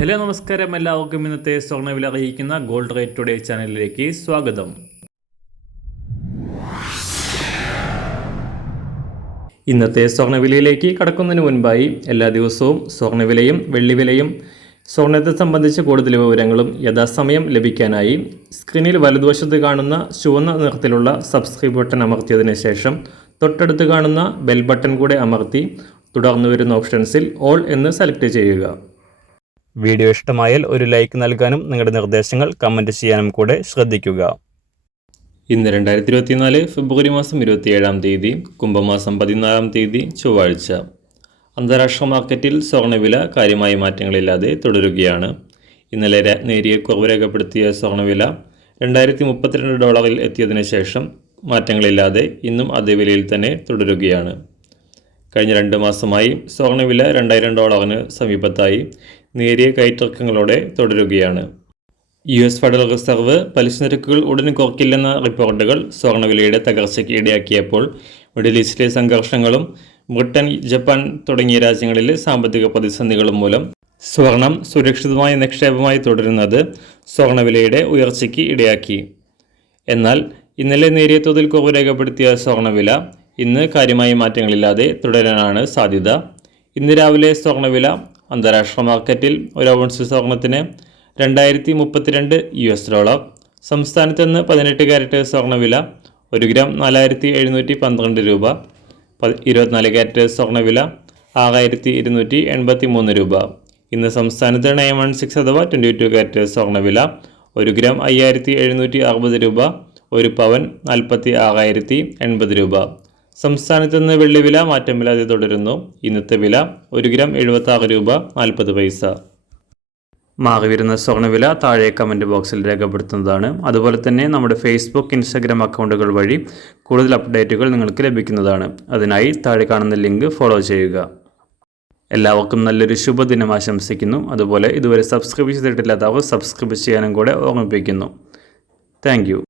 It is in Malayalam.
ഹലോ നമസ്കാരം, എല്ലാവർക്കും ഇന്നത്തെ സ്വർണ്ണവില അറിയിക്കുന്ന ഗോൾഡ് റേറ്റ് ടുഡേ ചാനലിലേക്ക് സ്വാഗതം. ഇന്നത്തെ സ്വർണ്ണവിലയിലേക്ക് കടക്കുന്നതിന് മുൻപായി എല്ലാ ദിവസവും സ്വർണ്ണവിലയും വെള്ളിവിലയും സ്വർണ്ണത്തെ സംബന്ധിച്ച കൂടുതൽ വിവരങ്ങളും യഥാസമയം ലഭിക്കാനായി സ്ക്രീനിൽ വലതുവശത്ത് കാണുന്ന ചുവന്ന നിറത്തിലുള്ള സബ്സ്ക്രൈബ് ബട്ടൺ അമർത്തിയതിനു ശേഷം തൊട്ടടുത്ത് കാണുന്ന ബെൽ ബട്ടൺ കൂടെ അമർത്തി തുടർന്ന് വരുന്ന ഓപ്ഷൻസിൽ ഓൾ എന്ന് സെലക്ട് ചെയ്യുക. വീഡിയോ ഇഷ്ടമായാൽ ഒരു ലൈക്ക് നൽകാനും നിങ്ങളുടെ നിർദ്ദേശങ്ങൾ കമൻറ്റ് ചെയ്യാനും കൂടെ ശ്രദ്ധിക്കുക. ഇന്ന് 2024 ഫെബ്രുവരി മാസം 27 തീയതി, കുംഭമാസം 14 തീയതി, ചൊവ്വാഴ്ച. അന്താരാഷ്ട്ര മാർക്കറ്റിൽ സ്വർണ്ണവില കാര്യമായ മാറ്റങ്ങളില്ലാതെ തുടരുകയാണ്. ഇന്നലെ നേരിയ കുറവ് രേഖപ്പെടുത്തിയ സ്വർണ്ണവില $2032 എത്തിയതിനു ശേഷം മാറ്റങ്ങളില്ലാതെ ഇന്നും അതേ വിലയിൽ തന്നെ തുടരുകയാണ്. കഴിഞ്ഞ 2 മാസമായി സ്വർണ്ണവില $2000 സമീപത്തായി നേരിയ കയറ്റിറക്കങ്ങളോടെ തുടരുകയാണ്. US ഫെഡറൽ റിസർവ് പലിശ നിരക്കുകൾ ഉടൻ കുറയ്ക്കില്ലെന്ന റിപ്പോർട്ടുകൾ സ്വർണ്ണവിലയുടെ തകർച്ചയ്ക്ക് ഇടയാക്കിയപ്പോൾ മിഡിൽ ഈസ്റ്റിലെ സംഘർഷങ്ങളും ബ്രിട്ടൻ, ജപ്പാൻ തുടങ്ങിയ രാജ്യങ്ങളിലെ സാമ്പത്തിക പ്രതിസന്ധികളും മൂലം സ്വർണം സുരക്ഷിതമായ നിക്ഷേപമായി തുടരുന്നത് സ്വർണ്ണവിലയുടെ ഉയർച്ചയ്ക്ക് ഇടയാക്കി. എന്നാൽ ഇന്നലെ നേരിയ തോതിൽ കുറവ് രേഖപ്പെടുത്തിയ സ്വർണ്ണവില ഇന്ന് കാര്യമായ മാറ്റങ്ങളില്ലാതെ തുടരാനാണ് സാധ്യത. ഇന്ന് രാവിലെ സ്വർണ്ണവില അന്താരാഷ്ട്ര മാർക്കറ്റിൽ ഒരു ഔൺസ് സ്വർണത്തിന് $2032, സംസ്ഥാനത്ത് നിന്ന് 18 കാരറ്റ് സ്വർണ്ണവില 1 ഗ്രാം 4712 രൂപ, 24 കാരറ്റ് സ്വർണ്ണവില 6283 രൂപ. ഇന്ന് സംസ്ഥാനത്ത് 916 അഥവാ 22 കാരറ്റ് സ്വർണ്ണവില 1 ഗ്രാം 5760 രൂപ, 1 പവൻ 46,080 രൂപ. സംസ്ഥാനത്ത് നിന്ന് വെള്ളിവില മാറ്റമില്ലാതെ തുടരുന്നു. ഇന്നത്തെ വില 1 ഗ്രാം 76 രൂപ 40 പൈസ. മാറിവരുന്ന സ്വർണ്ണവില താഴെ കമൻറ്റ് ബോക്സിൽ രേഖപ്പെടുത്തുന്നതാണ്. അതുപോലെ തന്നെ നമ്മുടെ ഫേസ്ബുക്ക്, ഇൻസ്റ്റാഗ്രാം അക്കൗണ്ടുകൾ വഴി കൂടുതൽ അപ്ഡേറ്റുകൾ നിങ്ങൾക്ക് ലഭിക്കുന്നതാണ്. അതിനായി താഴെ കാണുന്ന ലിങ്ക് ഫോളോ ചെയ്യുക. എല്ലാവർക്കും നല്ലൊരു ശുഭദിനം ആശംസിക്കുന്നു. അതുപോലെ ഇതുവരെ സബ്സ്ക്രൈബ് ചെയ്തിട്ടില്ലാത്തവർ സബ്സ്ക്രൈബ് ചെയ്യാനും കൂടെ ഓർമ്മിപ്പിക്കുന്നു. Thank you.